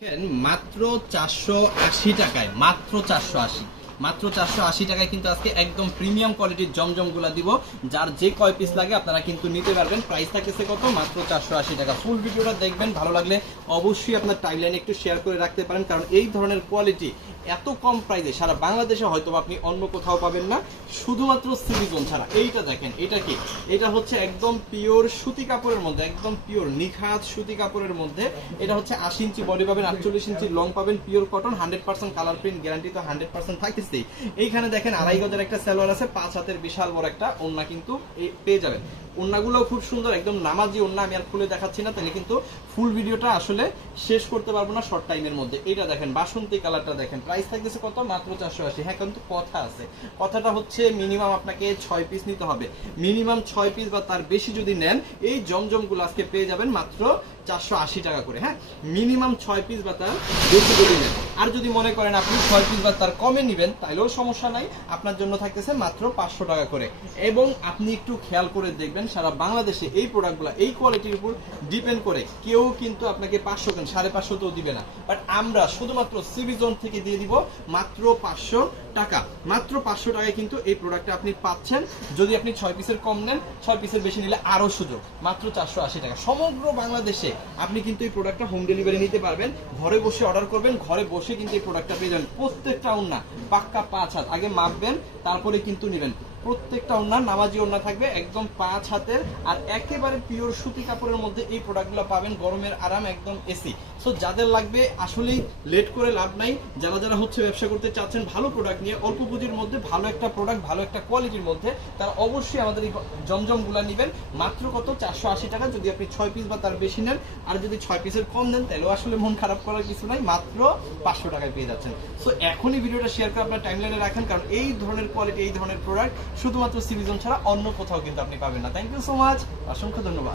মাত্র 480 টাকায়, মাত্র 480 টাকায় কিন্তু আজকে একদম প্রিমিয়াম কোয়ালিটির জমজম গুলা দিব। যার যে কয় পিস লাগে আপনারা কিন্তু নিতে পারবেন। প্রাইস থাকতেছে কত? মাত্র 480 টাকা। ফুল ভিডিওটা দেখবেন, ভালো লাগলে অবশ্যই আপনার টাইমলাইনে একটু শেয়ার করে রাখতে পারেন, কারণ এই ধরনের কোয়ালিটি এত কম প্রাইসে সারা বাংলাদেশে হয়তো আপনি অন্য কোথাও পাবেন না, শুধুমাত্র সিলিকন ছাড়া। এইটা দেখেন, এটা কি? এটা হচ্ছে একদম পিওর সুতি কাপড়ের মধ্যে, একদম পিওর নিখাত সুতি কাপড়ের মধ্যে। এটা হচ্ছে 80 ইঞ্চি বডি পাবেন, 48 ইঞ্চি লং পাবেন, pure cotton, 100% colour print guarantee তো 100% থাকতেছেই। এইখানে দেখেন 2.5 গজের একটা সালোয়ার আছে, 5 হাতের বিশাল বড় একটা ওড়না কিন্তু পেয়ে যাবেন। ওড়নাগুলো খুব সুন্দর, একদম নামাজি ওড়না। আমি আর খুলে দেখাচ্ছি না, তাহলে কিন্তু ফুল ভিডিওটা আসলে শেষ করতে পারবো না শর্ট টাইমের মধ্যে। এটা দেখেন বাসন্তী কালারটা দেখেন, প্রাইস থাকতেছে কত? মাত্র 480। হ্যাঁ, কিন্তু কথা আছে, কথাটা হচ্ছে মিনিমাম আপনাকে 6 পিস নিতে হবে। মিনিমাম 6 পিস বা তার বেশি যদি নেন, এই জমজমগুলো আজকে পেয়ে যাবেন মাত্র 480 টাকা করে। হ্যাঁ, মিনিমাম 6 পিস বা তার বেশি যদি নেন। আর যদি মনে করেন আপনি 6 পিস বা তার কমে নেবেন, তাইলেও সমস্যা নাই, আপনার জন্য থাকতেছে মাত্র 500 টাকা করে। এবং আপনি একটু খেয়াল করে দেখবেন, সারা বাংলাদেশে এই প্রোডাক্টগুলো এই কোয়ালিটির উপর ডিপেন্ড করে কেউ কিন্তু আপনাকে 500 কেন 550 তেও দিবে না, বাট আমরা শুধুমাত্র সিবি জোন থেকে দিয়ে দিব মাত্র 500 টাকা। মাত্র 500 টাকায় কিন্তু এই প্রোডাক্টটা আপনি পাচ্ছেন। যদি আপনি 6 পিসের কম নেন, 6 পিসের বেশি নিলে আরো সুযোগ। মাত্র 480 টাকা। সমগ্র বাংলাদেশে আপনি কিন্তু এই প্রোডাক্টটা হোম ডেলিভারি নিতে পারবেন। ঘরে বসে অর্ডার করবেন, ঘরে বসে কিন্তু এই প্রোডাক্টটা পেয়ে যাবেন। প্রত্যেকটা ওড়না পাক্কা 5 হাত, আগে মাপবেন তারপরে কিন্তু নেবেন। প্রত্যেকটা ওড়না নামাজি ওড়না থাকবে, একদম 5 হাতের, আর একেবারে পিওর সুতি কাপড়ের মধ্যে এই প্রোডাক্টগুলো পাবেন। গরমের আরাম, একদম এসি। সো যাদের লাগবে আসলেই লেট করে লাভ নাই। যারা যারা হচ্ছে ব্যবসা করতে চাচ্ছেন ভালো প্রোডাক্ট নিয়ে, অল্প পুঁজির মধ্যে ভালো একটা প্রোডাক্ট, ভালো একটা কোয়ালিটির মধ্যে, তারা অবশ্যই আমাদের এই জমজমগুলো নেবেন। মাত্র কত? 480 টাকা। যদি আপনি 6 পিস বা তার বেশি নেন, আর যদি 6 পিসের কম নেন, তাহলেও আসলে মন খারাপ করার কিছু নাই, মাত্র 500 টাকায় পেয়ে যাচ্ছেন। সো এখনই ভিডিওটা শেয়ার করে আপনার টাইমলাইনে রাখেন, কারণ এই ধরনের কোয়ালিটি, এই ধরনের প্রোডাক্ট শুধুমাত্র সিবিজন ছাড়া অন্য কোথাও কিন্তু আপনি পাবেন না। থ্যাংক ইউ সো মাচ, অসংখ্য ধন্যবাদ।